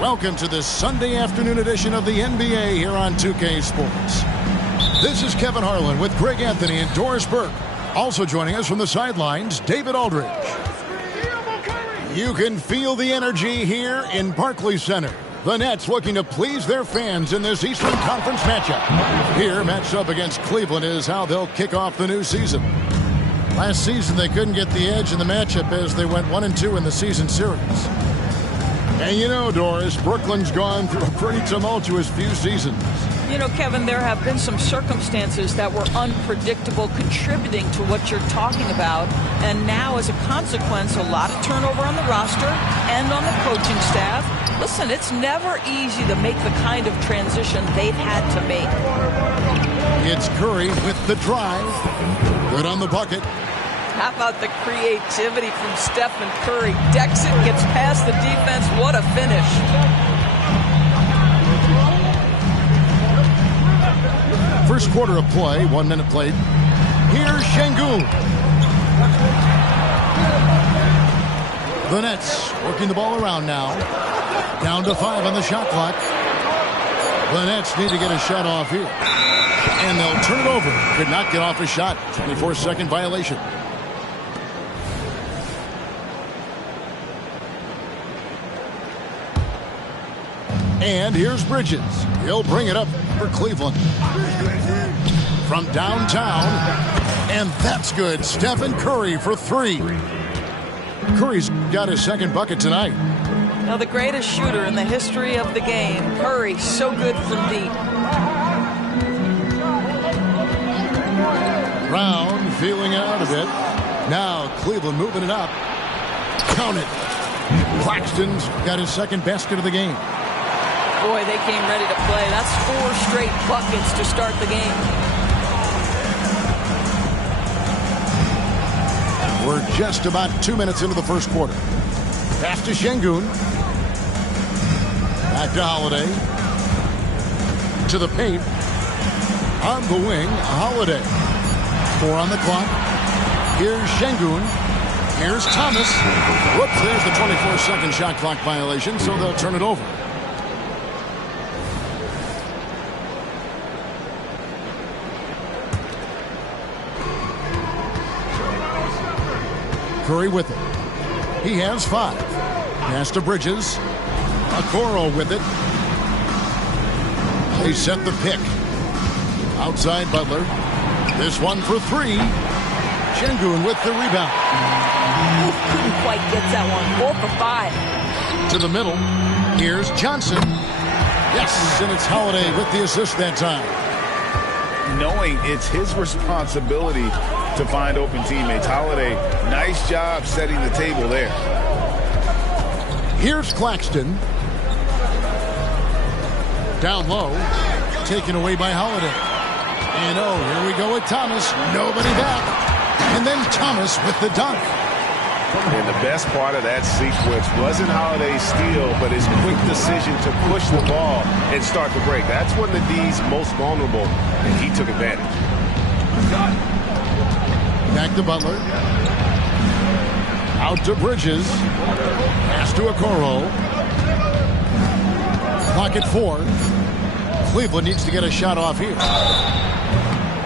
Welcome to this Sunday afternoon edition of the NBA here on 2K Sports. This is Kevin Harlan with Greg Anthony and Doris Burke. Also joining us from the sidelines, David Aldridge. You can feel the energy here in Barclays Center. The Nets looking to please their fans in this Eastern Conference matchup. Here, matched up against Cleveland, is how they'll kick off the new season. Last season, they couldn't get the edge in the matchup as they went 1-2 in the season series. And you know, Doris, Brooklyn's gone through a pretty tumultuous few seasons. You know, Kevin, there have been some circumstances that were unpredictable contributing to what you're talking about. And now, as a consequence, a lot of turnover on the roster and on the coaching staff. Listen, it's never easy to make the kind of transition they've had to make. It's Curry with the drive. Good on the bucket. How about the creativity from Stephen Curry? Decks it, gets past the defense. What a finish. First quarter of play, 1 minute played. Here's Şengün. The Nets working the ball around now. Down to 5 on the shot clock. The Nets need to get a shot off here. And they'll turn it over. Could not get off a shot. 24-second violation. And here's Bridges. He'll bring it up for Cleveland. From downtown. And that's good. Stephen Curry for 3. Curry's got his second bucket tonight. Now, the greatest shooter in the history of the game. Curry, so good from deep. Brown feeling out a bit. Now Cleveland moving it up. Count it. Claxton's got his second basket of the game. Boy, they came ready to play. That's 4 straight buckets to start the game. We're just about 2 minutes into the first quarter. Pass to Şengün. Back to Holiday. To the paint. On the wing, Holiday. 4 on the clock. Here's Şengün. Here's Thomas. Whoops, there's the 24-second shot clock violation, so they'll turn it over. Curry with it. He has 5. Pass to Bridges. Okoro with it. They set the pick. Outside Butler. This one for 3. Şengün with the rebound. Ooh, couldn't quite get that one. 4 for 5. To the middle. Here's Johnson. Yes, and it's Holiday with the assist that time. Knowing it's his responsibility to find open teammates. Holiday, nice job setting the table there. Here's Claxton. Down low. Taken away by Holiday. And oh, here we go with Thomas. Nobody back. And then Thomas with the dunk. And the best part of that sequence wasn't Holiday's steal, but his quick decision to push the ball and start the break. That's when the D's most vulnerable, and he took advantage. Back to Butler. Out to Bridges. Pass to Okoro. Clock at 4. Cleveland needs to get a shot off here.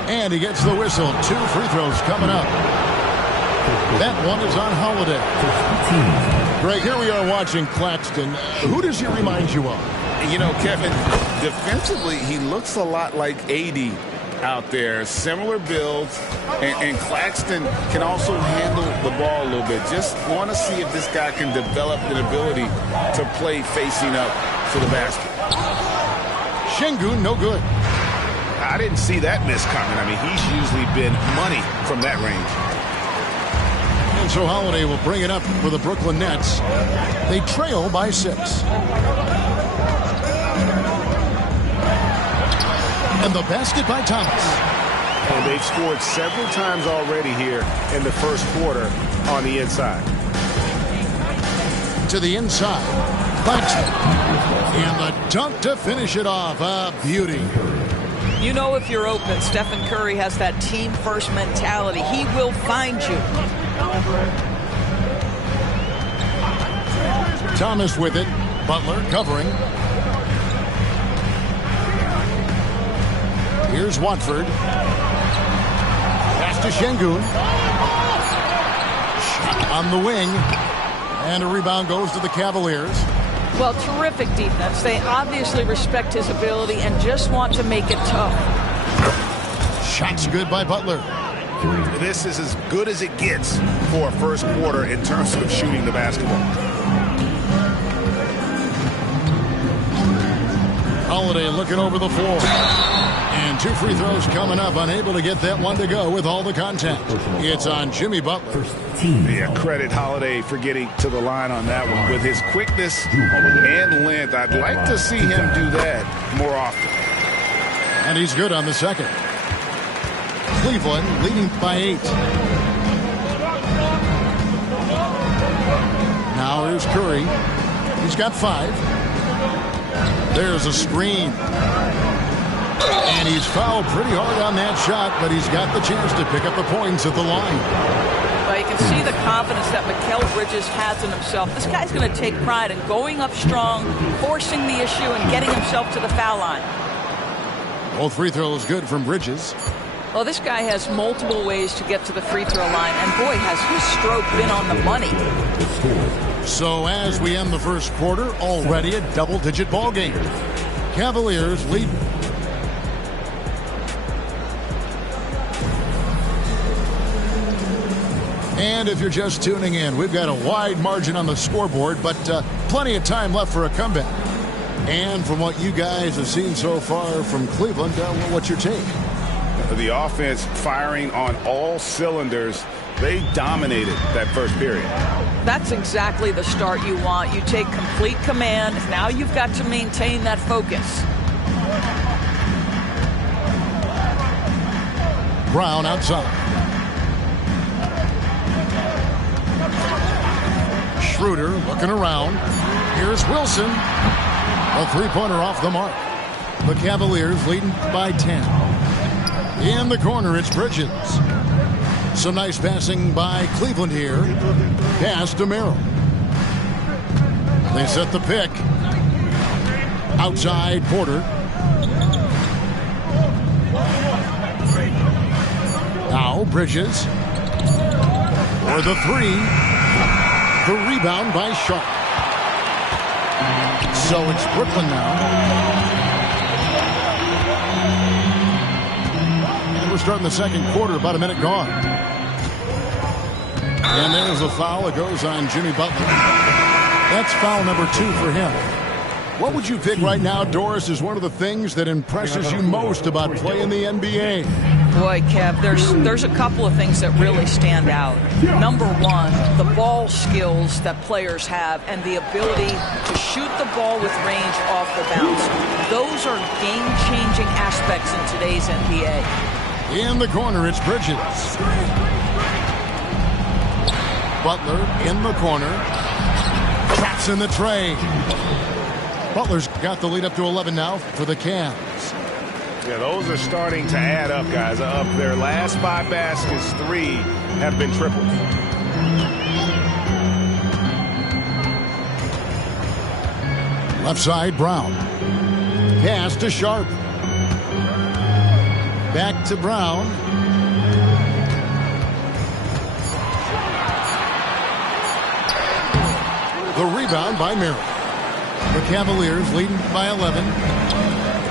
And he gets the whistle. 2 free throws coming up. That one is on Holiday. Greg, here we are watching Claxton. Who does he remind you of? You know, Kevin, defensively, he looks a lot like AD out there, similar builds, and Claxton can also handle the ball a little bit. Just want to see if this guy can develop an ability to play facing up to the basket. Şengün, no good. I didn't see that miss coming. I mean, he's usually been money from that range. And so Holiday will bring it up for the Brooklyn Nets. They trail by 6. And the basket by Thomas. And they've scored several times already here in the first quarter on the inside. To the inside. Claxton. And the dunk to finish it off. A beauty. You know, if you're open, Stephen Curry has that team-first mentality. He will find you. Thomas with it. Butler covering. Here's Watford. Pass to Şengün. Shot on the wing. And a rebound goes to the Cavaliers. Well, terrific defense. They obviously respect his ability and just want to make it tough. Shots good by Butler. This is as good as it gets for a first quarter in terms of shooting the basketball. Holiday looking over the floor. And 2 free throws coming up. Unable to get that one to go with all the contact. It's on Jimmy Butler. Yeah, credit Holiday for getting to the line on that one. With his quickness and length, I'd like to see him do that more often. And he's good on the second. Cleveland leading by 8. Now here's Curry. He's got 5. There's a screen. And he's fouled pretty hard on that shot, but he's got the chance to pick up the points at the line. Well, you can see the confidence that Mikal Bridges has in himself. This guy's going to take pride in going up strong, forcing the issue, and getting himself to the foul line. Both free throws good from Bridges. Well, this guy has multiple ways to get to the free throw line, and boy, has his stroke been on the money. So as we end the first quarter, already a double-digit ball game. Cavaliers lead. And if you're just tuning in, we've got a wide margin on the scoreboard, but plenty of time left for a comeback. And from what you guys have seen so far from Cleveland, what's your take? The offense firing on all cylinders. They dominated that first period. That's exactly the start you want. You take complete command. Now you've got to maintain that focus. Brown outside. Schroeder looking around. Here's Wilson. A three-pointer off the mark. The Cavaliers leading by 10. In the corner, it's Bridges. Some nice passing by Cleveland here. Pass to Merrill. They set the pick. Outside Porter. Now Bridges. For the 3. The rebound by Sharp. So it's Brooklyn now. And we're starting the second quarter, about a minute gone. And there's a foul. It goes on Jimmy Butler. That's foul number 2 for him. What would you pick right now, Doris, is one of the things that impresses you most about playing the NBA? Boy, Kev, there's a couple of things that really stand out. Number one, the ball skills that players have and the ability to shoot the ball with range off the bounce. Those are game-changing aspects in today's NBA. In the corner, it's Bridges. Butler in the corner. Traps in the tray. Butler's got the lead up to 11 now for the Cavs. Yeah, those are starting to add up, guys. Up their last 5 baskets, 3 have been tripled. Left side, Brown. Pass to Sharp. Back to Brown. The rebound by Merrill. The Cavaliers leading by 11.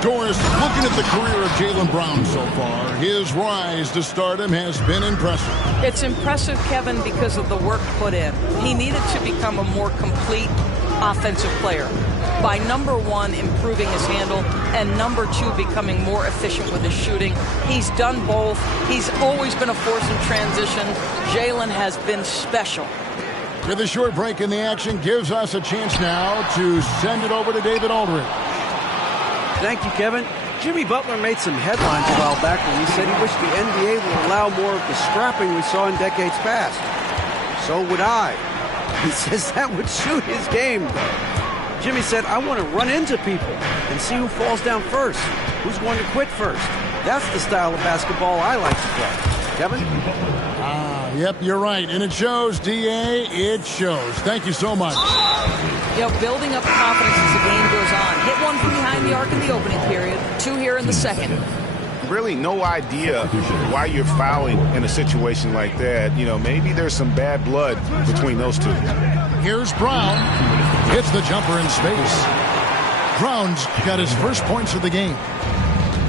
Doris, looking at the career of Jaylen Brown so far, his rise to stardom has been impressive. It's impressive, Kevin, because of the work put in. He needed to become a more complete offensive player by, number one, improving his handle, and number two, becoming more efficient with his shooting. He's done both. He's always been a force in transition. Jaylen has been special. With a short break in the action, gives us a chance now to send it over to David Aldridge. Thank you, Kevin. Jimmy Butler made some headlines a while back when he said he wished the NBA would allow more of the scrapping we saw in decades past. So would I. He says that would suit his game. Jimmy said, I want to run into people and see who falls down first, who's going to quit first. That's the style of basketball I like to play. Kevin? Yep, you're right. And it shows, D.A., it shows. Thank you so much. You know, building up confidence as the game goes on. Hit one from behind the arc in the opening period, two here in the second. Really no idea why you're fouling in a situation like that. You know, maybe there's some bad blood between those two. Here's Brown. Hits the jumper in space. Brown's got his first points of the game.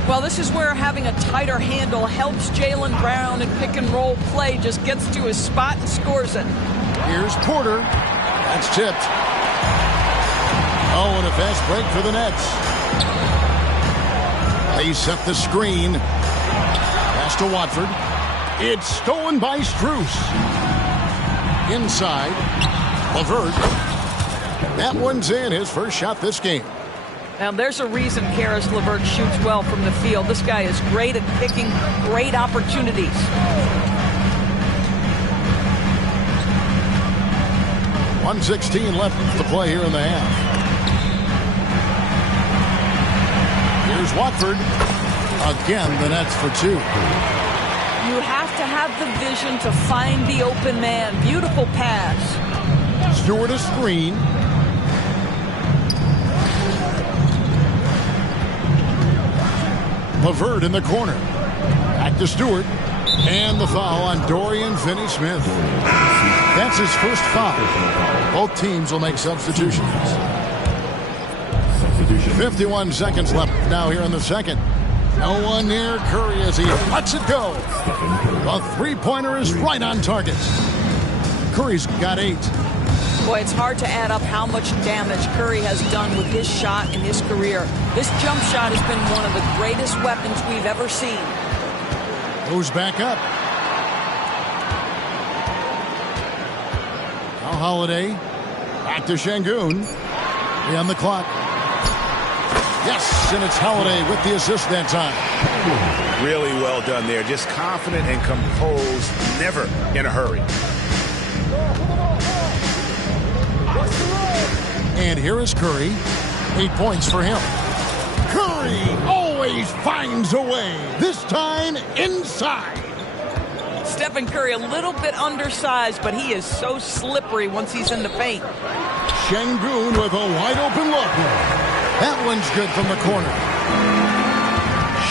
Well, this is where having a tighter handle helps Jaylen Brown in pick-and-roll play. Just gets to his spot and scores it. Here's Porter. That's tipped. Oh, and a fast break for the Nets. They set the screen. Pass to Watford. It's stolen by Strus. Inside. LeVert. That one's in. His first shot this game. Now, there's a reason Karis LeVert shoots well from the field. This guy is great at picking great opportunities. .116 left to play here in the half. Here's Watford. Again, the Nets for two. You have to have the vision to find the open man. Beautiful pass. Stewart a screen. LeVert in the corner. Back to Stewart. And the foul on Dorian Finney-Smith. That's his first foul. Both teams will make substitutions. 51 seconds left now here in the second. No one near Curry as he lets it go. The three-pointer is right on target. Curry's got 8. Boy, it's hard to add up how much damage Curry has done with his shot in his career. This jump shot has been one of the greatest weapons we've ever seen. Goes back up. Now Holiday. Back to Şengün. On the clock. Yes, and it's Holiday with the assist that time. Really well done there. Just confident and composed, never in a hurry. And here is Curry. 8 points for him. Curry always finds a way. This time inside. Stephen Curry a little bit undersized, but he is so slippery once he's in the paint. Şengün with a wide open look. That one's good from the corner.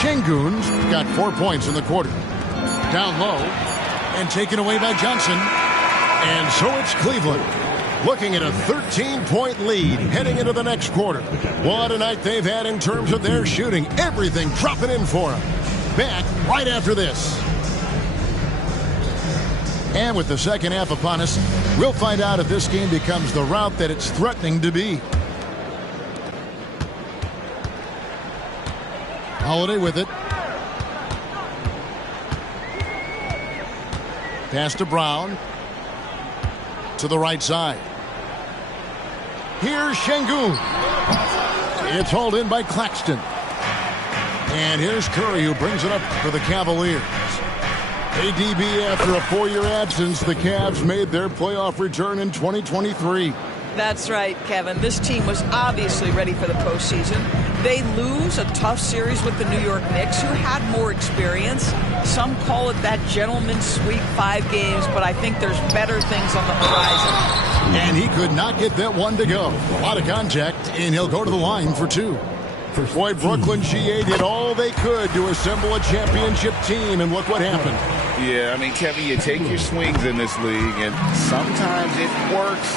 Şengün's got 4 points in the quarter. Down low and taken away by Johnson. And so it's Cleveland looking at a 13-point lead heading into the next quarter. What a night they've had in terms of their shooting. Everything dropping in for them. Back right after this. And with the second half upon us, we'll find out if this game becomes the route that it's threatening to be. Holiday with it. Pass to Brown. To the right side. Here's Şengün. It's hauled in by Claxton. And here's Curry who brings it up for the Cavaliers. ADB, after a 4-year absence, the Cavs made their playoff return in 2023. That's right, Kevin. This team was obviously ready for the postseason. They lose a tough series with the New York Knicks, who had more experience. Some call it that gentleman's sweep, 5 games, but I think there's better things on the horizon. And he could not get that one to go. A lot of contact, and he'll go to the line for 2. Boy, Brooklyn GA did all they could to assemble a championship team, and look what happened. Yeah, I mean, Kevin, you take your swings in this league, and sometimes it works.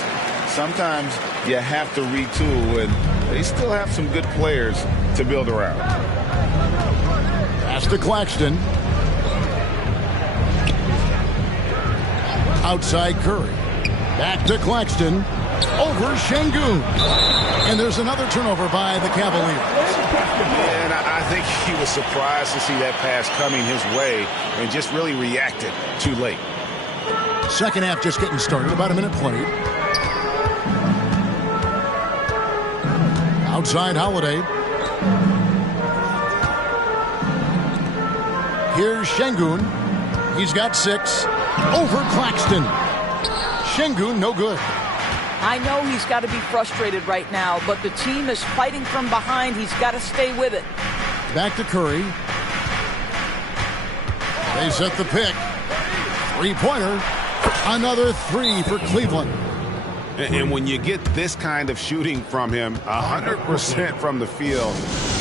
Sometimes you have to retool, and they still have some good players to build around. Pass to Claxton. Outside Curry. Back to Claxton. Over Şengün. And there's another turnover by the Cavaliers. Yeah, and I think he was surprised to see that pass coming his way and just really reacted too late. Second half just getting started. About a minute played. Outside Holiday. Here's Şengün. He's got 6. Over Claxton. Şengün, no good. I know he's got to be frustrated right now, but the team is fighting from behind. He's got to stay with it. Back to Curry. They set the pick. Three-pointer. Another 3 for Cleveland. And when you get this kind of shooting from him, 100% from the field,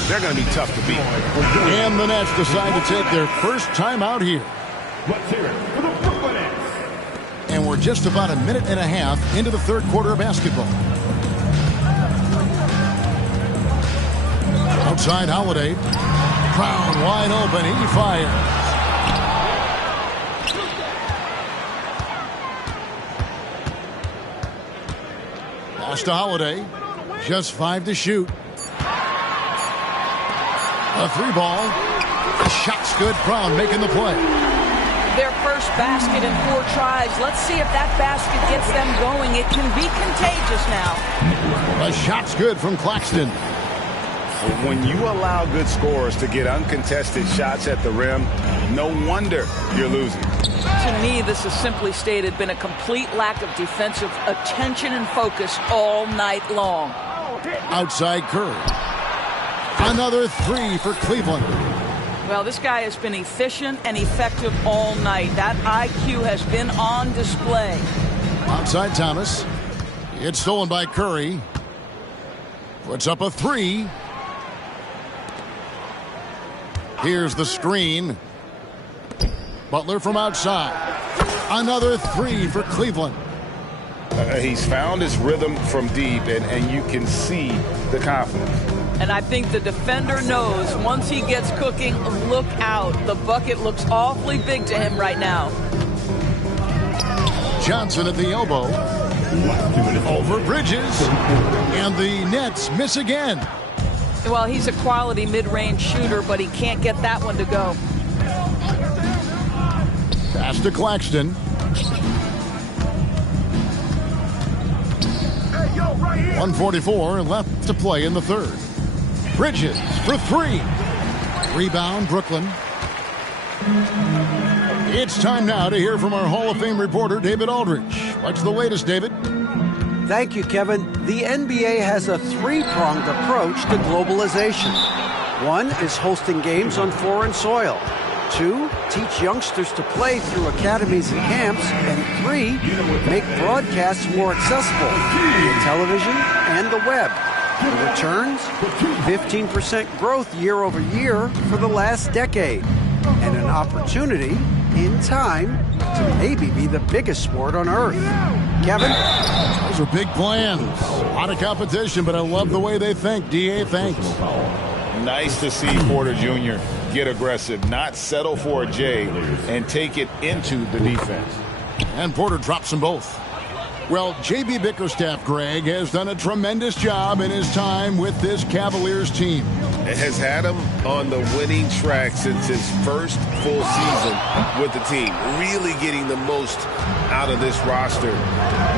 they're going to be tough to beat. And the Nets decide to take their first time out here. Let's hear it for the Brooklyn Nets. And we're just about a minute and a half into the third quarter of basketball. Outside Holiday. Brown wide open. He fires. Pass to Holiday. Just 5 to shoot. A 3-ball. The shot's good. Brown making the play. Their first basket in 4 tries. Let's see if that basket gets them going. It can be contagious now. The shot's good from Claxton. When you allow good scorers to get uncontested shots at the rim, no wonder you're losing. To me, this has simply stated been a complete lack of defensive attention and focus all night long. Outside Curry. Another 3 for Cleveland. Well, this guy has been efficient and effective all night. That IQ has been on display. Outside Thomas. It's stolen by Curry. Puts up a 3. Here's the screen. Butler from outside. Another 3 for Cleveland. He's found his rhythm from deep, and you can see the confidence. And I think the defender knows once he gets cooking, look out. The bucket looks awfully big to him right now. Johnson at the elbow. Over Bridges. And the Nets miss again. Well, he's a quality mid-range shooter, but he can't get that one to go. Pass to Claxton. 1:44 left to play in the third. Bridges for 3. Rebound, Brooklyn. It's time now to hear from our Hall of Fame reporter, David Aldridge. What's the latest, David? Thank you, Kevin. The NBA has a 3-pronged approach to globalization. 1 is hosting games on foreign soil. 2, teach youngsters to play through academies and camps. And 3, make broadcasts more accessible via television and the web. The returns? 15% growth year over year for the last decade. And an opportunity, in time, to maybe be the biggest sport on earth. Kevin? Those are big plans. A lot of competition, but I love the way they think. D.A., thanks. Nice to see Porter Jr. get aggressive, not settle for a J, and take it into the defense. And Porter drops them both. Well, J.B. Bickerstaff, Greg, has done a tremendous job in his time with this Cavaliers team. It has had him on the winning track since his first full season with the team, really getting the most out of this roster.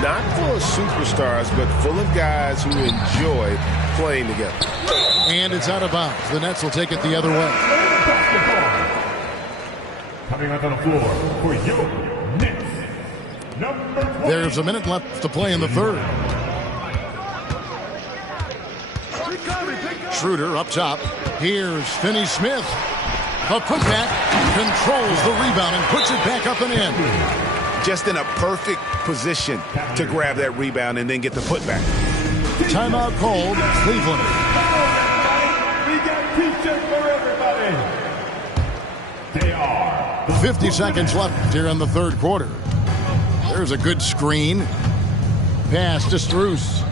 Not full of superstars, but full of guys who enjoy playing together. And it's out of bounds. The Nets will take it the other way. Coming out on the floor for your Nets. Number 20. There's a minute left to play in the third. Schroeder up top. Here's Finney-Smith. The putback controls the rebound and puts it back up and in. Just in a perfect position to grab that rebound and then get the putback. Timeout called. Cleveland. We got T-shirts for everybody. They are 50 seconds left here in the third quarter. There's a good screen. Pass to Strus.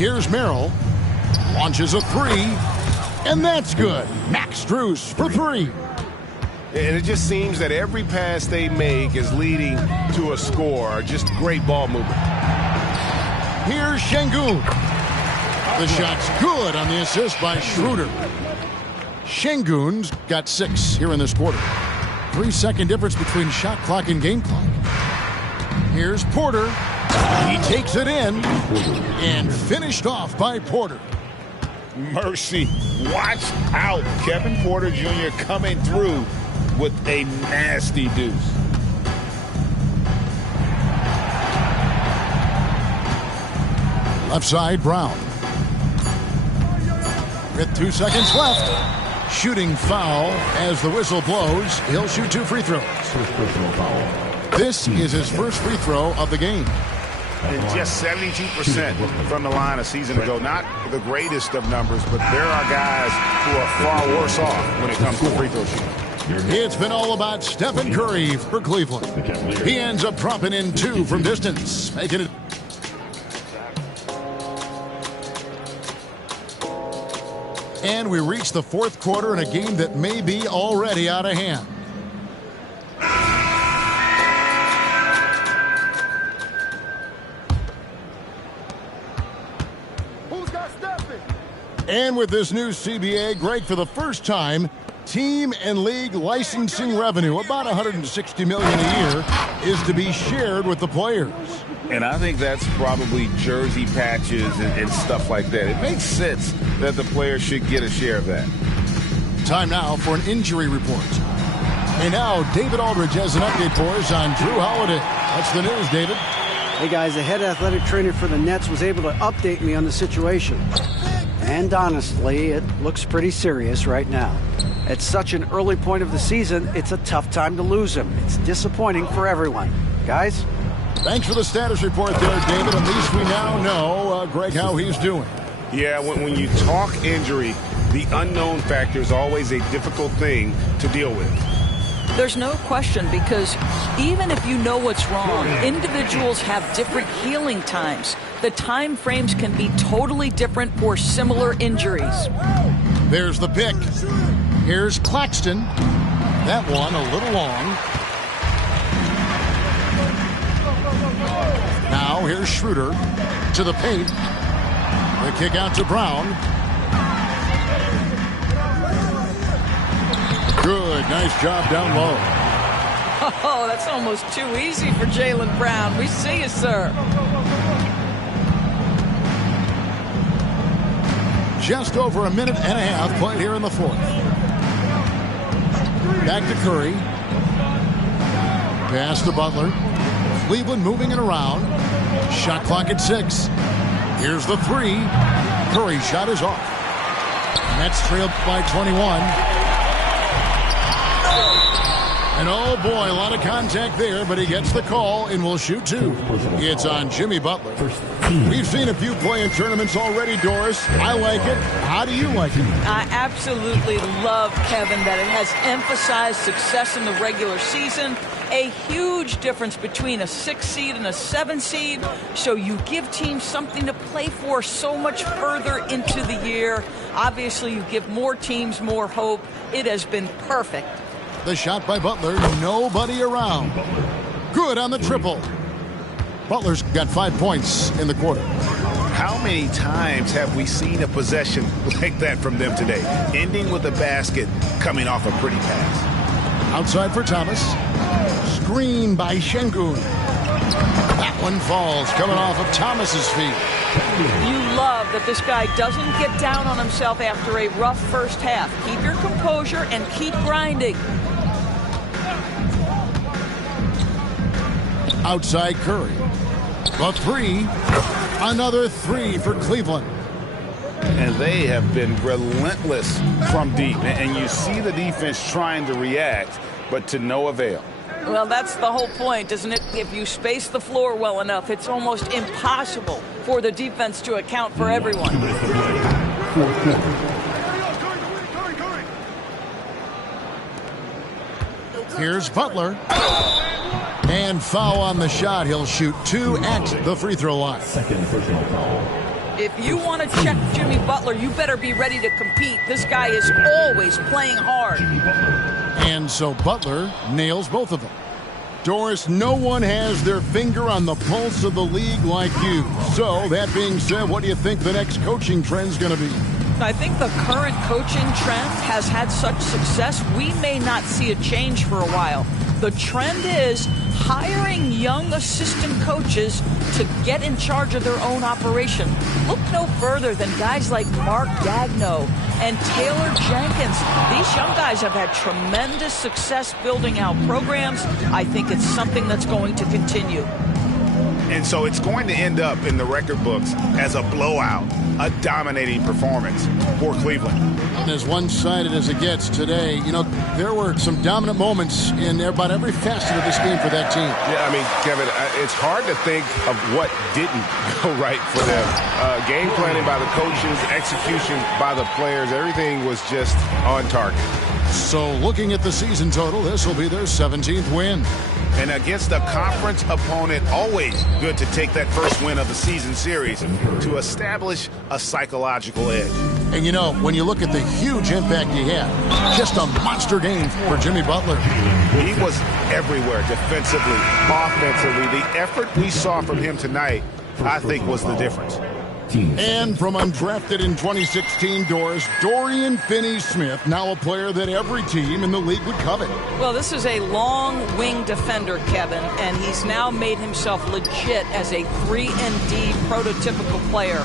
Here's Merrill. Launches a three. And that's good. Max Strus for three. And it just seems that every pass they make is leading to a score. Just great ball movement. Here's Şengün. The shot's good on the assist by Schroeder. Şengün's got 6 here in this quarter. 3-second difference between shot clock and game clock. Here's Porter. He takes it in and finished off by Porter. Mercy. Watch out. Kevin Porter Jr. coming through with a nasty deuce. Left side, Brown. With 2 seconds left. Shooting foul as the whistle blows. He'll shoot 2 free throws. This is his first free throw of the game. And just 72% from the line a season ago. Not the greatest of numbers, but there are guys who are far worse off when it comes to free throw shooting. It's been all about Stephen Curry for Cleveland. He ends up dropping in 2 from distance, making it. And we reach the fourth quarter in a game that may be already out of hand. And with this new CBA, Greg, for the first time, team and league licensing revenue, about $160 million a year, is to be shared with the players. And I think that's probably jersey patches and stuff like that. It makes sense that the players should get a share of that. Time now for an injury report. And now David Aldridge has an update for us on Drew Holiday. What's the news, David? Hey, guys, the head athletic trainer for the Nets was able to update me on the situation. And honestly, it looks pretty serious right now. At such an early point of the season, it's a tough time to lose him. It's disappointing for everyone. Guys? Thanks for the status report there, David. At least we now know, Greg, how he's doing. Yeah, when you talk injury, the unknown factor is always a difficult thing to deal with. There's no question, because even if you know what's wrong, individuals have different healing times. The time frames can be totally different for similar injuries. There's the pick. Here's Claxton. That one a little long. Now here's Schroeder to the paint. The kick out to Brown. Good, nice job down low. Oh, that's almost too easy for Jaylen Brown. We see you, sir. Just over a minute and a half played here in the fourth. Back to Curry. Pass to Butler. Cleveland moving it around. Shot clock at 6. Here's the three. Curry's shot is off. Nets trailed by 21. And oh boy, a lot of contact there, but he gets the call and will shoot 2. It's on Jimmy Butler. We've seen a few play in tournaments already, Doris. I like it. How do you like it? I absolutely love, Kevin, that it has emphasized success in the regular season. A huge difference between a 6 seed and a 7 seed. So you give teams something to play for so much further into the year. Obviously, you give more teams more hope. It has been perfect. The shot by Butler, nobody around. Good on the triple. Butler's got 5 points in the quarter. How many times have we seen a possession like that from them today? Ending with a basket, coming off a pretty pass. Outside for Thomas. Screen by Şengün. That one falls, coming off of Thomas's feet. You love that this guy doesn't get down on himself after a rough first half. Keep your composure and keep grinding. Outside Curry. A three. Another 3 for Cleveland. And they have been relentless from deep. And you see the defense trying to react, but to no avail. Well, that's the whole point, isn't it? If you space the floor well enough, it's almost impossible for the defense to account for everyone. Here's Butler. And foul on the shot. He'll shoot 2 at the free throw line. Second personal foul. If you want to check Jimmy Butler, you better be ready to compete. This guy is always playing hard. And so Butler nails both of them. Doris, no one has their finger on the pulse of the league like you. So, that being said, what do you think the next coaching trend's going to be? I think the current coaching trend has had such success, we may not see a change for a while. The trend is hiring young assistant coaches to get in charge of their own operation. Look no further than guys like Mark Gagno and Taylor Jenkins. These young guys have had tremendous success building out programs. I think it's something that's going to continue. And so it's going to end up in the record books as a blowout, a dominating performance for Cleveland. And as one-sided as it gets today, you know, there were some dominant moments in about every facet of this game for that team. Yeah, I mean, Kevin, it's hard to think of what didn't go right for them. Game planning by the coaches, execution by the players, everything was just on target. So looking at the season total, this will be their 17th win. And against a conference opponent, always good to take that first win of the season series to establish a psychological edge. And you know, when you look at the huge impact he had, just a monster game for Jimmy Butler. He was everywhere defensively, offensively. The effort we saw from him tonight, I think, was the difference. And from undrafted in 2016, Doris, Dorian Finney-Smith, now a player that every team in the league would covet. Well, this is a long wing defender, Kevin, and he's now made himself legit as a 3-and-D prototypical player.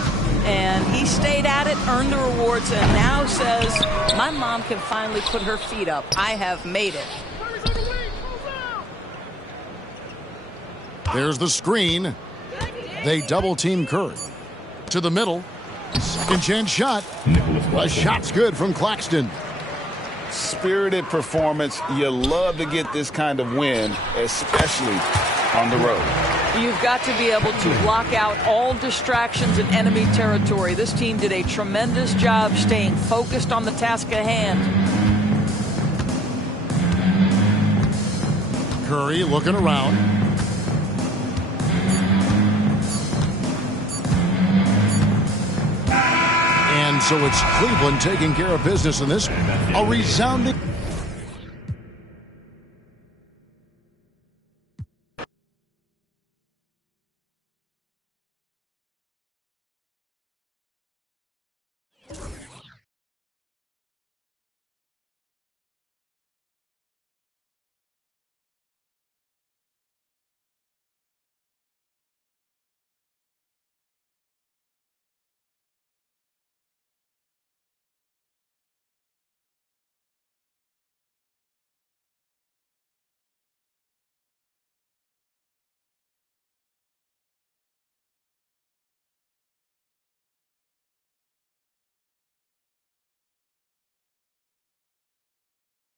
And he stayed at it, earned the rewards, and now says, my mom can finally put her feet up. I have made it. There's the screen. They double-team Curry. To the middle. Second chance shot. A shot's good from Claxton. Spirited performance. You love to get this kind of win, especially on the road. You've got to be able to block out all distractions in enemy territory. This team did a tremendous job staying focused on the task at hand. Curry looking around. And so it's Cleveland taking care of business in this one. A resounding